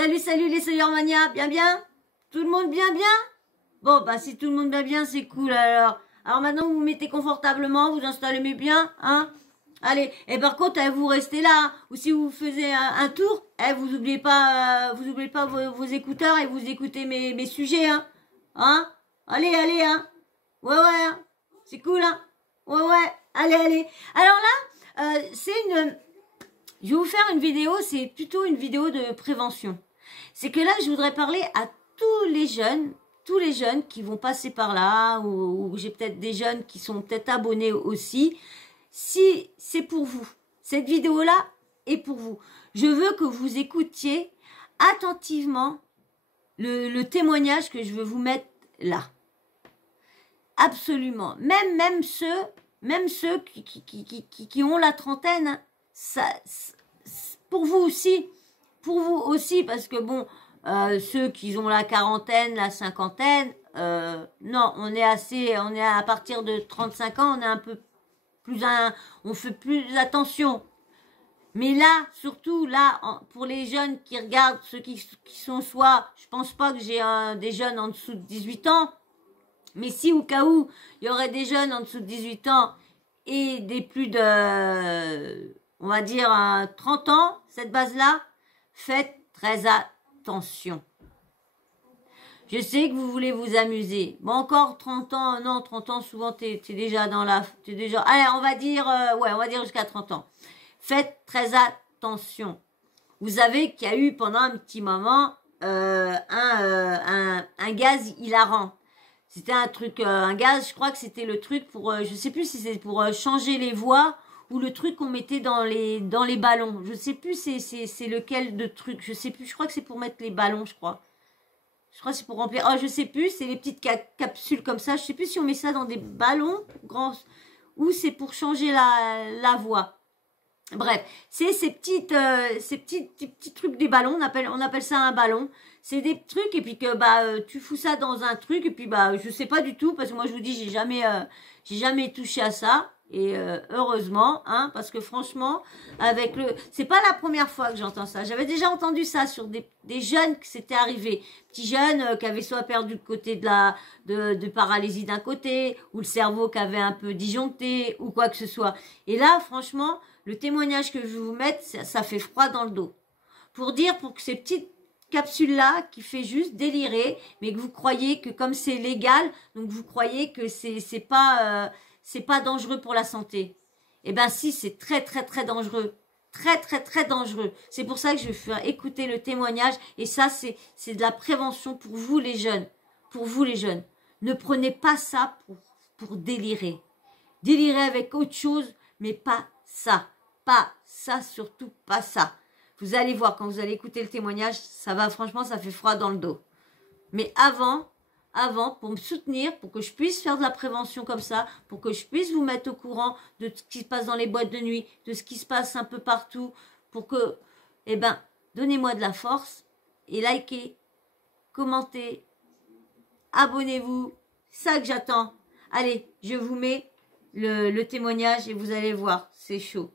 Salut, salut les Soyermania, bien bien? Tout le monde bien bien? Bon, bah si tout le monde bien bien, c'est cool alors. Alors maintenant, vous vous mettez confortablement, vous installez bien, hein? Allez, et par contre, vous restez là, hein. Ou si vous faisiez un tour, vous oubliez pas vos écouteurs et vous écoutez mes sujets, hein? Hein? Allez, allez, hein? Ouais, ouais, hein? C'est cool, hein? Ouais, ouais, allez, allez. Alors là, je vais vous faire une vidéo, c'est plutôt une vidéo de prévention. C'est que là, je voudrais parler à tous les jeunes qui vont passer par là, ou j'ai peut-être des jeunes qui sont peut-être abonnés aussi. Si c'est pour vous, cette vidéo-là est pour vous. Je veux que vous écoutiez attentivement le témoignage que je veux vous mettre là. Absolument. Même ceux qui ont la trentaine, hein, ça, pour vous aussi, parce que bon, ceux qui ont la quarantaine, la cinquantaine, non, on est à partir de 35 ans, on est un peu plus, on fait plus attention. Mais là, surtout là, pour les jeunes qui regardent, ceux qui sont soit, je pense pas que j'ai des jeunes en dessous de 18 ans, mais si au cas où, il y aurait des jeunes en dessous de 18 ans et des plus de, on va dire, 30 ans, cette base-là, faites très attention. Je sais que vous voulez vous amuser. Bon, encore 30 ans, non, 30 ans, souvent, t'es déjà allez, on va dire, ouais, on va dire jusqu'à 30 ans. Faites très attention. Vous savez qu'il y a eu pendant un petit moment, un gaz hilarant. C'était un truc, un gaz, je crois que c'était le truc pour, je sais plus si c'est pour changer les voix ou le truc qu'on mettait dans les ballons. Je sais plus c'est lequel de truc, je sais plus, je crois que c'est pour mettre les ballons, je crois. Je crois que c'est pour remplir, je sais plus, c'est les petites capsules comme ça, je sais plus si on met ça dans des ballons grands ou c'est pour changer la voix. Bref, c'est ces petits trucs des ballons, on appelle ça un ballon. C'est des trucs et puis que tu fous ça dans un truc et puis je sais pas du tout parce que moi je vous dis j'ai jamais touché à ça et heureusement hein parce que franchement c'est pas la première fois que j'entends ça. J'avais déjà entendu ça sur des jeunes que c'était arrivé, petits jeunes qui avaient soit perdu le côté de paralysie d'un côté ou le cerveau qui avait un peu disjoncté ou quoi que ce soit. Et là franchement le témoignage que je vais vous mettre, ça fait froid dans le dos. Pour que ces petites capsules-là, qui fait juste délirer, mais que vous croyez que comme c'est légal, donc vous croyez que c'est pas dangereux pour la santé. Eh ben si, c'est très très très dangereux. Très très très dangereux. C'est pour ça que je vais faire écouter le témoignage. Et ça, c'est de la prévention pour vous les jeunes. Pour vous les jeunes. Ne prenez pas ça pour délirer. Délirez avec autre chose, mais pas ça. Pas ça, surtout pas ça. Vous allez voir, quand vous allez écouter le témoignage, ça va, franchement, ça fait froid dans le dos. Mais avant, pour me soutenir, pour que je puisse faire de la prévention comme ça, pour que je puisse vous mettre au courant de ce qui se passe dans les boîtes de nuit, de ce qui se passe un peu partout, pour que, donnez-moi de la force et likez, commentez, abonnez-vous, c'est ça que j'attends. Allez, je vous mets le témoignage et vous allez voir, c'est chaud.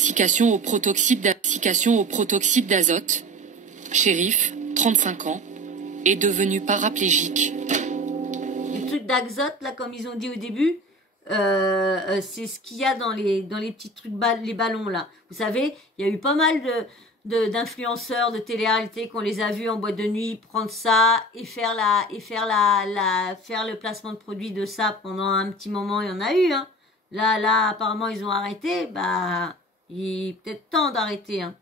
Intoxication au protoxyde d'azote. Shérif, 35 ans, est devenu paraplégique. Les trucs d'azote, là, comme ils ont dit au début, c'est ce qu'il y a dans les petits trucs, les ballons, là. Vous savez, il y a eu pas mal d'influenceurs de télé-réalité qu'on les a vus en boîte de nuit prendre ça et faire le placement de produits de ça pendant un petit moment. Il y en a eu, hein. Là, apparemment, ils ont arrêté. Il est peut-être temps d'arrêter, hein.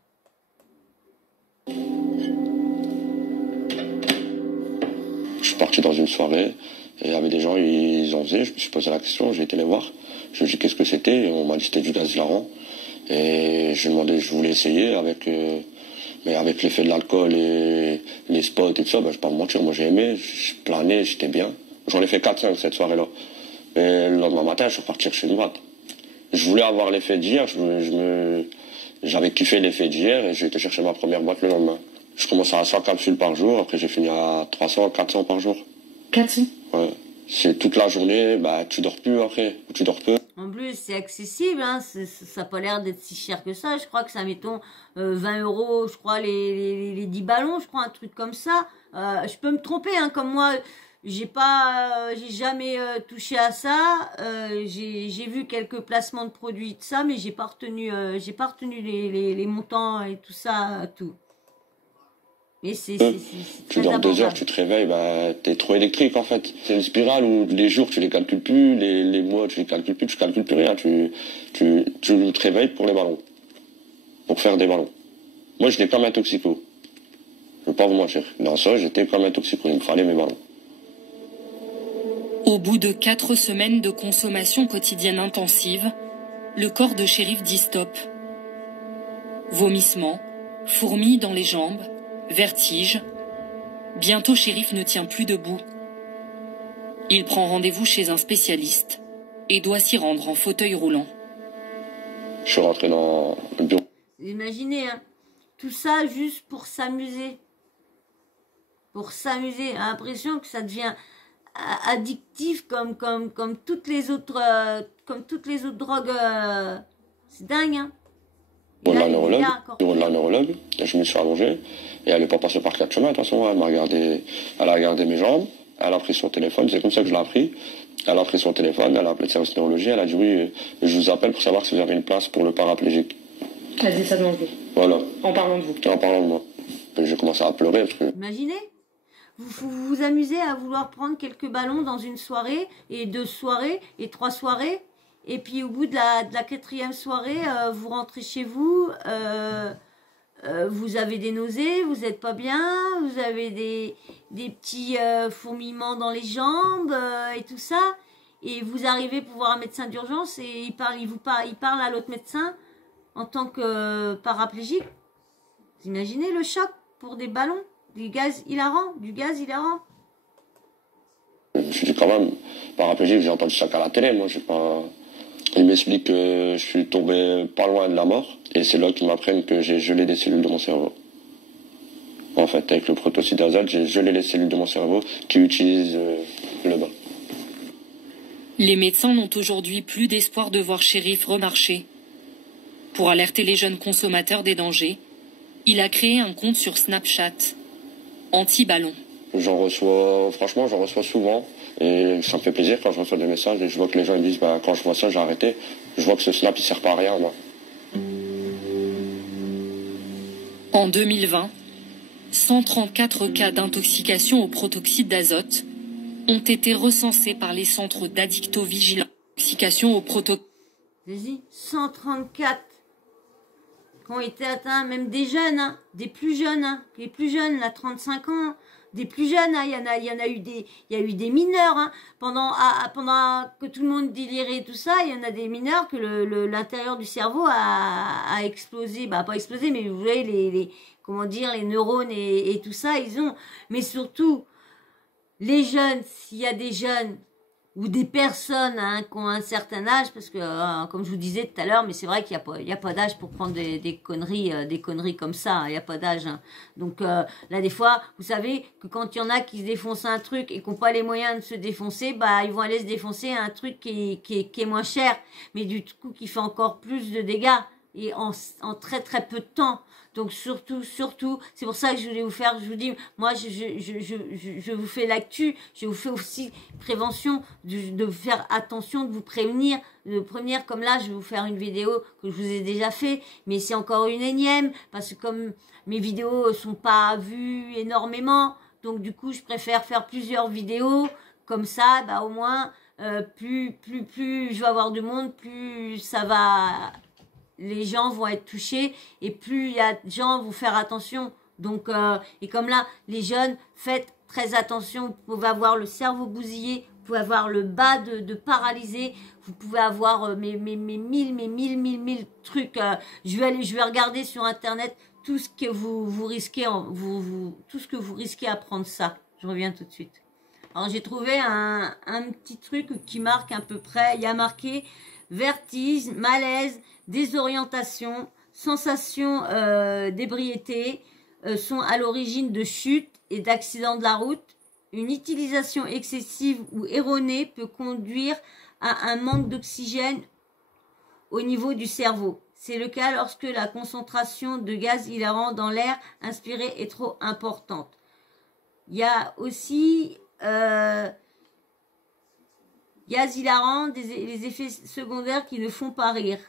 Je suis parti dans une soirée et il y avait des gens, ils en faisaient. Je me suis posé la question, j'ai été les voir. Je me suis dit qu'est-ce que c'était. On m'a dit c'était du gaz hilarant. Et je me demandais, je voulais essayer mais avec l'effet de l'alcool et les spots et tout ça, je vais pas me mentir, moi j'ai aimé, je planais, j'étais bien. J'en ai fait 4-5 cette soirée-là. Et le lendemain matin, je suis reparti chez une boîte. Je voulais avoir l'effet d'hier, j'avais kiffé l'effet d'hier et j'ai été chercher ma première boîte le lendemain. Je commençais à 100 capsules par jour, après j'ai fini à 300, 400 par jour. 400 Ouais. C'est toute la journée, bah tu dors plus après, ou tu dors peu. En plus, c'est accessible, hein. Ça n'a pas l'air d'être si cher que ça. Je crois que ça, mettons, 20 euros, je crois, les 10 ballons, je crois, un truc comme ça. Je peux me tromper, hein, comme moi, j'ai jamais touché à ça. J'ai vu quelques placements de produits de ça, mais j'ai pas retenu les montants et tout ça, tout. Mais c'est Tu très dors 2 heures, abordable. tu te réveilles, bah t'es trop électrique en fait. C'est une spirale où les jours tu les calcules plus, les mois tu les calcules plus, tu calcules plus rien. Tu te réveilles pour les ballons, pour faire des ballons. Moi j'étais comme un toxico. Je vais pas vous mentir. Dans ça, j'étais comme un toxico. Il me fallait mes ballons. Au bout de 4 semaines de consommation quotidienne intensive, le corps de Chérif dit stop. Vomissements, fourmis dans les jambes, vertige. Bientôt Chérif ne tient plus debout. Il prend rendez-vous chez un spécialiste et doit s'y rendre en fauteuil roulant. Je suis rentré dans le bureau. Imaginez, hein, tout ça juste pour s'amuser. Pour s'amuser. J'ai l'impression que ça devient addictif comme toutes les autres drogues. C'est dingue, hein. Bureau de la neurologue, et je me suis allongé, et elle n'est pas passée par 4 chemins, de toute façon, elle a regardé mes jambes, elle a pris son téléphone, c'est comme ça que je l'ai appris, elle a pris son téléphone, elle a appelé le service de neurologie, elle a dit oui, je vous appelle pour savoir si vous avez une place pour le paraplégique. Elle dit ça devant vous. Voilà. En parlant de vous. En parlant de moi. J'ai commencé à pleurer parce que... Imaginez, vous vous amusez à vouloir prendre quelques ballons dans une soirée, et 2 soirées, et 3 soirées, et puis au bout de la 4e soirée, vous rentrez chez vous, vous avez des nausées, vous n'êtes pas bien, vous avez des petits fourmillements dans les jambes et tout ça, et vous arrivez pour voir un médecin d'urgence et il parle à l'autre médecin en tant que paraplégique. Vous imaginez le choc pour des ballons, du gaz hilarant. Je me suis dit quand même, paraplégique, j'ai entendu ça qu'à la télé, moi j'ai pas... Il m'explique que je suis tombé pas loin de la mort, et c'est là qu'ils m'apprennent que j'ai gelé des cellules de mon cerveau. En fait, avec le protoxyde d'azote, j'ai gelé les cellules de mon cerveau qui utilisent le bain. Les médecins n'ont aujourd'hui plus d'espoir de voir Chérif remarcher. Pour alerter les jeunes consommateurs des dangers, il a créé un compte sur Snapchat, anti-ballon. Franchement, j'en reçois souvent. Et ça me fait plaisir quand je reçois des messages et je vois que les gens ils disent bah, quand je vois ça, j'ai arrêté. Je vois que ce Snap il sert pas à rien, moi. En 2020, 134 cas d'intoxication au protoxyde d'azote ont été recensés par les centres d'addictovigilance. Intoxication au protoxyde. Vas-y, 134 qui ont été atteints, même des jeunes, hein, des plus jeunes, hein, les plus jeunes, là, 35 ans, des plus jeunes, hein, il y a eu des mineurs, hein, pendant que tout le monde délirait tout ça, il y en a des mineurs que l'intérieur du cerveau a explosé, bah pas explosé, mais vous voyez les neurones et tout ça, mais surtout, les jeunes, s'il y a des jeunes ou des personnes hein, qui ont un certain âge, parce que comme je vous disais tout à l'heure, mais c'est vrai qu'il y a pas d'âge pour prendre des conneries comme ça, hein, il n'y a pas d'âge. Hein. Donc là des fois, vous savez que quand il y en a qui se défoncent un truc et qui n'ont pas les moyens de se défoncer, bah ils vont aller se défoncer un truc qui est moins cher, mais du coup qui fait encore plus de dégâts et en très très peu de temps. Donc surtout, c'est pour ça que je voulais je vous dis, moi je vous fais l'actu, je vous fais aussi prévention, de faire attention, de vous prévenir, comme là je vais vous faire une vidéo que je vous ai déjà fait, mais c'est encore une énième, parce que comme mes vidéos sont pas vues énormément, donc du coup je préfère faire plusieurs vidéos, comme ça, bah au moins, plus je vais avoir de monde, plus ça va... les gens vont être touchés et plus il y a de gens vont faire attention. Donc, et comme là, les jeunes, faites très attention. Vous pouvez avoir le cerveau bousillé, vous pouvez avoir le bas de paralysé, vous pouvez avoir mille trucs. Je vais regarder sur Internet tout ce que vous risquez, tout ce que vous risquez à prendre ça. Je reviens tout de suite. Alors, j'ai trouvé un petit truc qui marque à peu près. Il y a marqué vertige, malaise, désorientation, sensation d'ébriété sont à l'origine de chutes et d'accidents de la route. une utilisation excessive ou erronée peut conduire à un manque d'oxygène au niveau du cerveau. C'est le cas lorsque la concentration de gaz hilarant dans l'air inspiré est trop importante. Il y a aussi gaz hilarant, les effets secondaires qui ne font pas rire.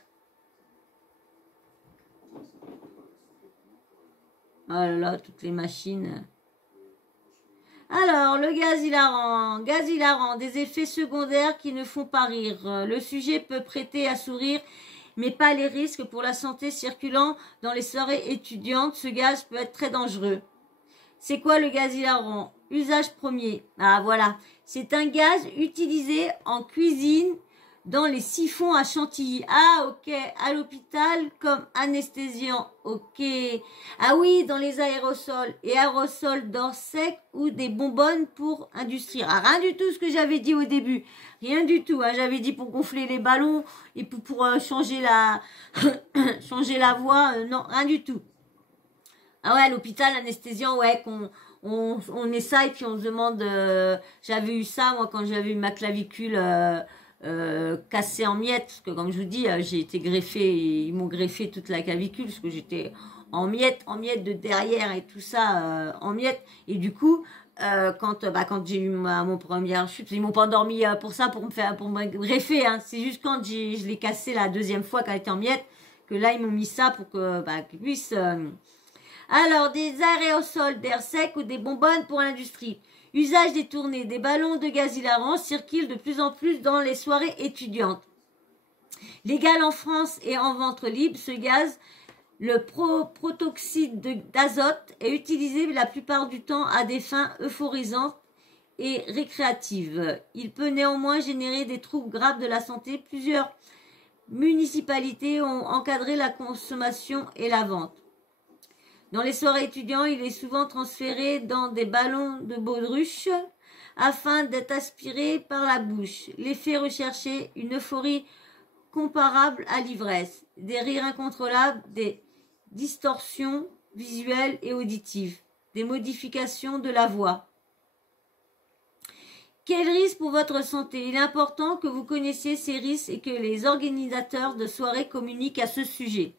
Oh là là, toutes les machines. Alors, le gaz hilarant, des effets secondaires qui ne font pas rire. Le sujet peut prêter à sourire, mais pas les risques pour la santé circulant dans les soirées étudiantes. Ce gaz peut être très dangereux. C'est quoi le gaz hilarant? Usage premier. Ah voilà, c'est un gaz utilisé en cuisine dans les siphons à chantilly. Ah ok, à l'hôpital comme anesthésiant. Ok. Ah oui, dans les aérosols. Et aérosols d'or sec ou des bonbonnes pour industrie. Ah, rien du tout ce que j'avais dit au début. Rien du tout. Hein. J'avais dit pour gonfler les ballons et pour changer la changer la voix. Non, rien du tout. Ah ouais, à l'hôpital, anesthésiant, ouais, on essaye puis on se demande. J'avais eu ça moi quand j'avais eu ma clavicule. Cassé en miettes, parce que comme je vous dis, j'ai été greffée, ils m'ont greffé toute la clavicule, parce que j'étais en miettes de derrière et tout ça, en miettes, et du coup, quand j'ai eu mon première chute, ils m'ont pas endormi pour ça, pour me greffer, hein. C'est juste quand je l'ai cassé la deuxième fois quand elle était en miettes, que là ils m'ont mis ça pour que, qu'ils puissent, alors, des aérosols d'air sec ou des bonbonnes pour l'industrie. Usage détourné, des ballons de gaz hilarant circulent de plus en plus dans les soirées étudiantes. Légal en France et en vente libre, ce gaz, le protoxyde d'azote, est utilisé la plupart du temps à des fins euphorisantes et récréatives. Il peut néanmoins générer des troubles graves de la santé. Plusieurs municipalités ont encadré la consommation et la vente. Dans les soirées étudiants, il est souvent transféré dans des ballons de baudruche afin d'être aspiré par la bouche. L'effet recherché, une euphorie comparable à l'ivresse, des rires incontrôlables, des distorsions visuelles et auditives, des modifications de la voix. Quel risque pour votre santé? Il est important que vous connaissiez ces risques et que les organisateurs de soirées communiquent à ce sujet.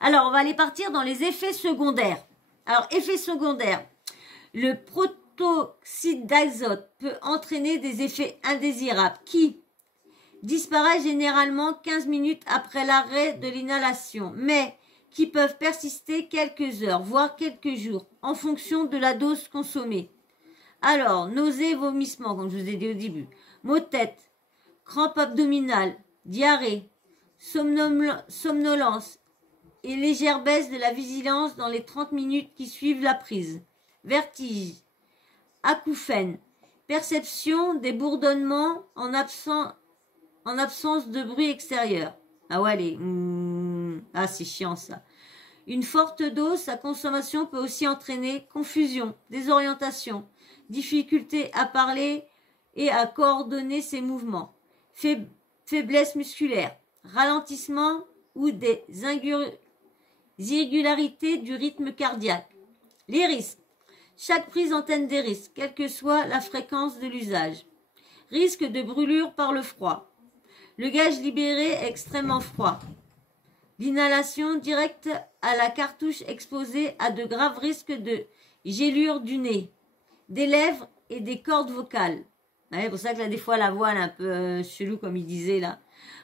Alors, on va aller partir dans les effets secondaires. Alors, effets secondaires. Le protoxyde d'azote peut entraîner des effets indésirables qui disparaissent généralement 15 minutes après l'arrêt de l'inhalation, mais qui peuvent persister quelques heures, voire quelques jours, en fonction de la dose consommée. Alors, nausées, vomissements, comme je vous ai dit au début, maux de tête, crampes abdominales, diarrhée, somnolence, et légère baisse de la vigilance dans les 30 minutes qui suivent la prise. Vertige, acouphènes, perception des bourdonnements en absence de bruit extérieur. Ah ouais, ah c'est chiant ça. Une forte dose, sa consommation peut aussi entraîner confusion, désorientation, difficulté à parler et à coordonner ses mouvements, faiblesse musculaire, ralentissement ou des irrégularités du rythme cardiaque. Les risques. Chaque prise entraîne des risques, quelle que soit la fréquence de l'usage. Risque de brûlure par le froid. Le gaz libéré est extrêmement froid. L'inhalation directe à la cartouche exposée à de graves risques de gélure du nez, des lèvres et des cordes vocales. C'est pour ça que là, des fois, la voix est un peu chelou, comme il disait là.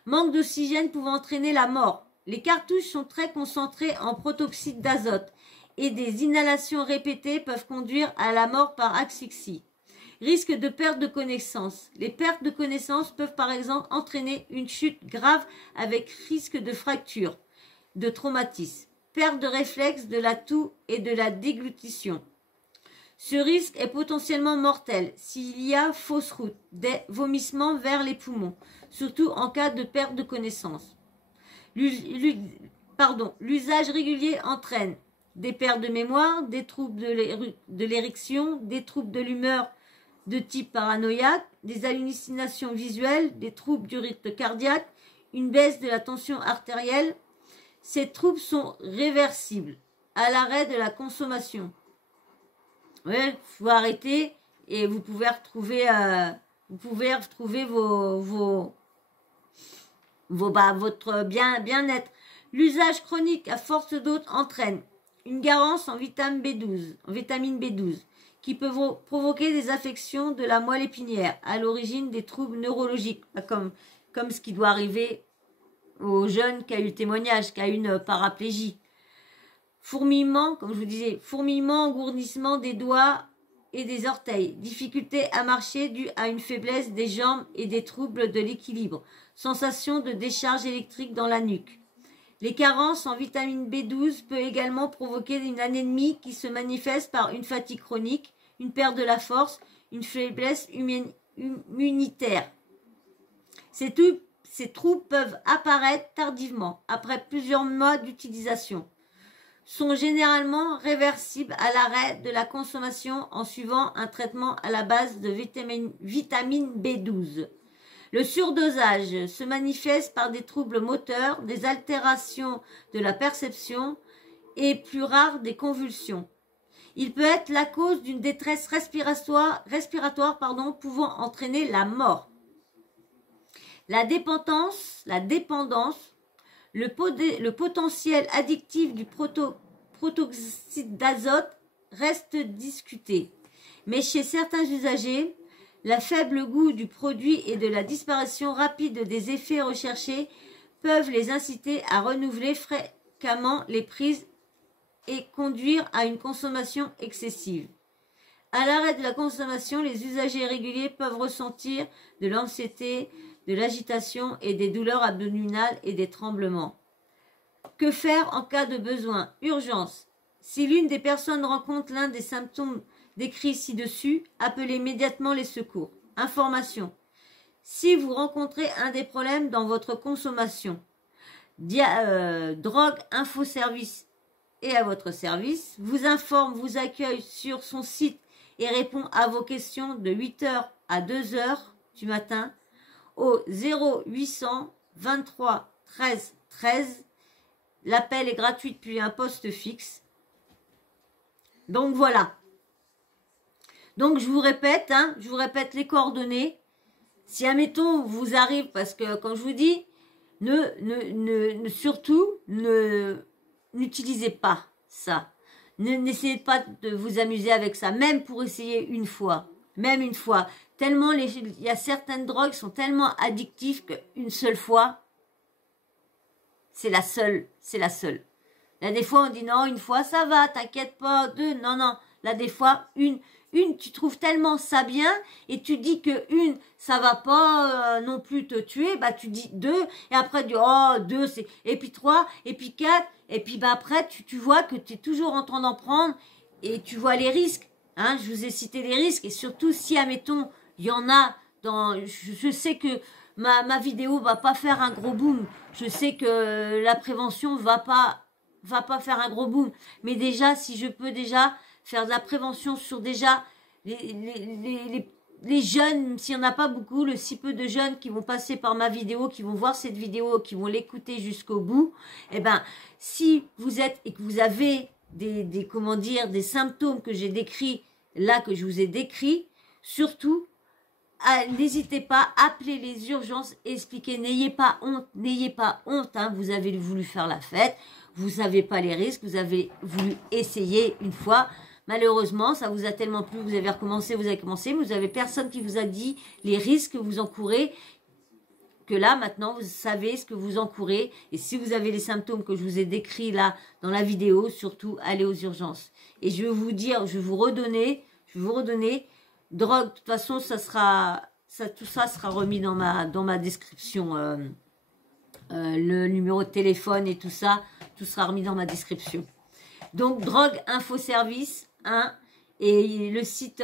Manque d'oxygène pouvant entraîner la mort. Les cartouches sont très concentrées en protoxyde d'azote et des inhalations répétées peuvent conduire à la mort par asphyxie. Risque de perte de connaissance. Les pertes de connaissance peuvent par exemple entraîner une chute grave avec risque de fracture, de traumatisme, perte de réflexe de la toux et de la déglutition. Ce risque est potentiellement mortel s'il y a fausse route, des vomissements vers les poumons, surtout en cas de perte de connaissance. L'usage régulier entraîne des pertes de mémoire, des troubles de l'érection, des troubles de l'humeur de type paranoïaque, des hallucinations visuelles, des troubles du rythme cardiaque, une baisse de la tension artérielle. Ces troubles sont réversibles à l'arrêt de la consommation. Ouais, faut arrêter et vous pouvez retrouver votre bien-être. L'usage chronique à force d'autres entraîne une carence en vitamine B12, qui peut provoquer des affections de la moelle épinière, à l'origine des troubles neurologiques, comme ce qui doit arriver au jeune qui a eu le témoignage, qui a une paraplégie. Fourmillement, comme je vous disais, fourmillement, engourdissement des doigts et des orteils, difficulté à marcher due à une faiblesse des jambes et des troubles de l'équilibre, sensation de décharge électrique dans la nuque. Les carences en vitamine B12 peuvent également provoquer une anémie qui se manifeste par une fatigue chronique, une perte de la force, une faiblesse immunitaire. Ces troubles peuvent apparaître tardivement, après plusieurs mois d'utilisation. Sont généralement réversibles à l'arrêt de la consommation en suivant un traitement à la base de vitamine B12. Le surdosage se manifeste par des troubles moteurs, des altérations de la perception et, plus rare, des convulsions. Il peut être la cause d'une détresse respiratoire pouvant entraîner la mort. La dépendance, le potentiel addictif du protoxyde d'azote reste discuté. Mais chez certains usagers, le faible goût du produit et de la disparition rapide des effets recherchés peuvent les inciter à renouveler fréquemment les prises et conduire à une consommation excessive. À l'arrêt de la consommation, les usagers réguliers peuvent ressentir de l'anxiété, de l'agitation et des douleurs abdominales et des tremblements. Que faire en cas de besoin? Urgence. Si l'une des personnes rencontre l'un des symptômes décrits ci-dessus, appelez immédiatement les secours. Information. Si vous rencontrez un des problèmes dans votre consommation, Drogue Info Service est à votre service, vous informe, vous accueille sur son site et répond à vos questions de 8h à 2h du matin au 0800 23 13 13. L'appel est gratuit depuis un poste fixe. Donc voilà. Donc je vous répète les coordonnées. Si admettons vous arrive, parce que quand je vous dis, surtout n'utilisez pas ça. N'essayez pas de vous amuser avec ça, même pour essayer une fois. Même une fois. Tellement il y a certaines drogues qui sont tellement addictives qu'une seule fois, c'est la seule. Là, des fois, on dit non, une fois, ça va, t'inquiète pas, deux, non. Là, des fois, une, tu trouves tellement ça bien, et tu dis que une, ça va pas non plus te tuer, bah, tu dis deux, et après, tu dis, oh, deux, c'est, et puis trois, et puis quatre, et puis, bah, après, tu vois que tu es toujours en train d'en prendre, et tu vois les risques, hein, je vous ai cité les risques, et surtout, si, admettons, il y en a je sais que ma vidéo va pas faire un gros boom, je sais que la prévention va pas faire un gros boom, mais déjà, si je peux déjà faire de la prévention sur déjà les jeunes, s'il n'y en a pas beaucoup, le si peu de jeunes qui vont passer par ma vidéo, qui vont voir cette vidéo, qui vont l'écouter jusqu'au bout, eh ben, si vous êtes et que vous avez des symptômes que j'ai décrits là, que je vous ai décrits, surtout, n'hésitez pas, appelez les urgences, expliquez, n'ayez pas honte, hein, vous avez voulu faire la fête, vous savez pas les risques, vous avez voulu essayer une fois, malheureusement, ça vous a tellement plu, vous avez commencé, mais vous avez personne qui vous a dit les risques que vous encourez, que là, maintenant, vous savez ce que vous encourez, et si vous avez les symptômes que je vous ai décrits là, dans la vidéo, surtout, allez aux urgences. Et je vais vous dire, je vais vous redonner, drogue, de toute façon, tout ça sera remis dans ma description, le numéro de téléphone et tout ça, tout sera remis dans ma description. Donc, Drogue Info Service, hein, et le site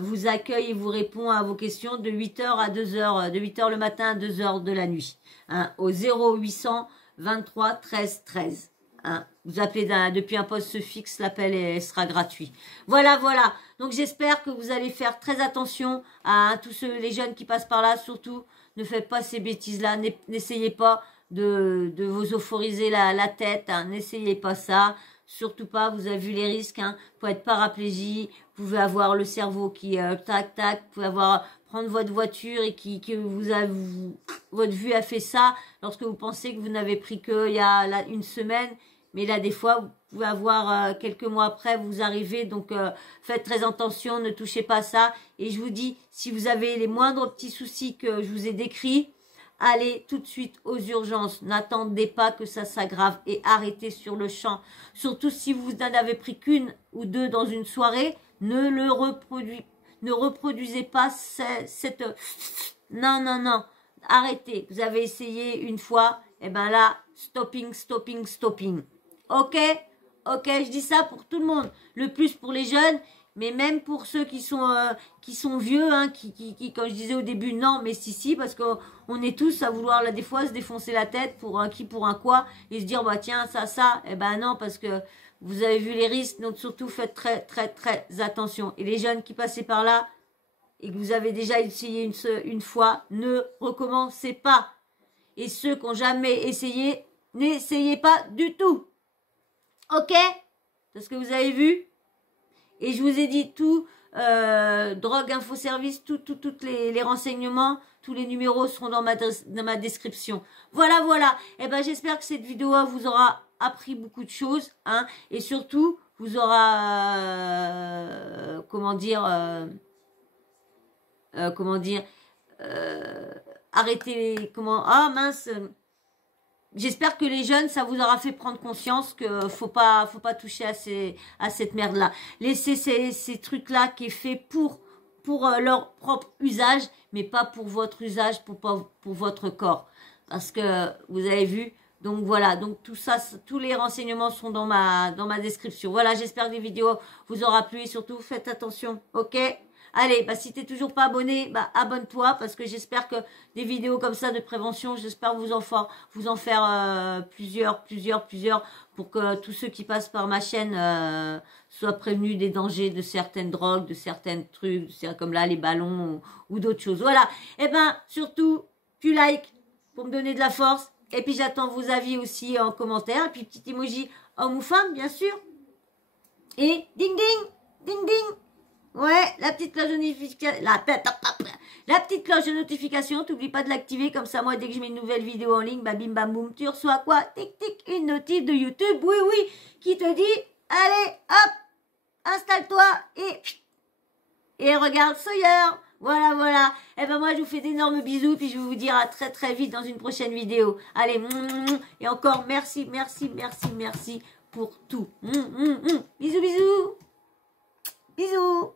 vous accueille et vous répond à vos questions de 8h à 2h, de 8h le matin à 2h de la nuit, hein, au 0800 23 13 13. Hein, vous appelez depuis un poste fixe, l'appel sera gratuit. Voilà. Donc j'espère que vous allez faire très attention à tous les jeunes qui passent par là. Surtout, ne faites pas ces bêtises-là. N'essayez pas de vous euphoriser la tête. Hein, n'essayez pas ça. Surtout pas, vous avez vu les risques. Hein, vous pouvez être paraplégie, vous pouvez avoir le cerveau qui tac tac, vous pouvez avoir prendre votre voiture et votre vue a fait ça lorsque vous pensez que vous n'avez pris que il y a là, une semaine, mais là des fois vous pouvez avoir quelques mois après vous arrivez, donc faites très attention, ne touchez pas à ça. Et je vous dis, si vous avez les moindres petits soucis que je vous ai décrits, allez tout de suite aux urgences, n'attendez pas que ça s'aggrave et arrêtez sur le champ. Surtout si vous n'en avez pris qu'une ou deux dans une soirée, ne reproduisez pas cette... Non, non, non, arrêtez. Vous avez essayé une fois, et ben là, stopping, stopping, stopping. Ok? Ok, je dis ça pour tout le monde. Le plus pour les jeunes, mais même pour ceux qui sont vieux, hein, qui, comme je disais au début, non, mais si, parce qu'on est tous à vouloir, là, des fois, se défoncer la tête pour un qui, pour un quoi, et se dire, bah tiens, ça, eh ben non, parce que vous avez vu les risques, donc surtout faites très, très, très attention. Et les jeunes qui passaient par là, et que vous avez déjà essayé une fois, ne recommencez pas. Et ceux qui n'ont jamais essayé, n'essayez pas du tout. Ok? C'est ce que vous avez vu? Et je vous ai dit tout, drogue, info, service, tous les renseignements, tous les numéros seront dans ma description. Voilà, voilà. Et ben j'espère que cette vidéo vous aura appris beaucoup de choses, hein, et surtout vous aura, arrêtez, ah mince. J'espère que les jeunes, ça vous aura fait prendre conscience que faut pas toucher à cette merde-là. Laissez ces trucs-là qui est fait pour leur propre usage, mais pas pour votre usage, pour votre corps. Parce que vous avez vu, donc voilà, donc tout ça, tous les renseignements sont dans ma description. Voilà, j'espère que les vidéos vous aura plu et surtout faites attention, ok? Allez, bah si t'es toujours pas abonné, bah abonne-toi parce que j'espère que des vidéos comme ça de prévention, j'espère vous en faire plusieurs pour que tous ceux qui passent par ma chaîne soient prévenus des dangers de certaines drogues, de certains trucs, comme là les ballons ou d'autres choses. Voilà. Et ben surtout, tu likes pour me donner de la force. Et puis j'attends vos avis aussi en commentaire. Et puis petit emoji homme ou femme, bien sûr. Et ding ding, ding ding. Ouais, la petite cloche de notification, la petite cloche de notification, t'oublies pas de l'activer, comme ça, moi, dès que je mets une nouvelle vidéo en ligne, bah, bim, bam, boum, tu reçois quoi? Tic, tic, une notif de YouTube, oui, oui, qui te dit, allez, hop, installe-toi, et regarde Sawyer. Voilà, voilà. Et ben, moi, je vous fais d'énormes bisous, puis je vais vous dire à très, très vite dans une prochaine vidéo. Allez, et encore, merci pour tout. Bisous, bisous. Bisous.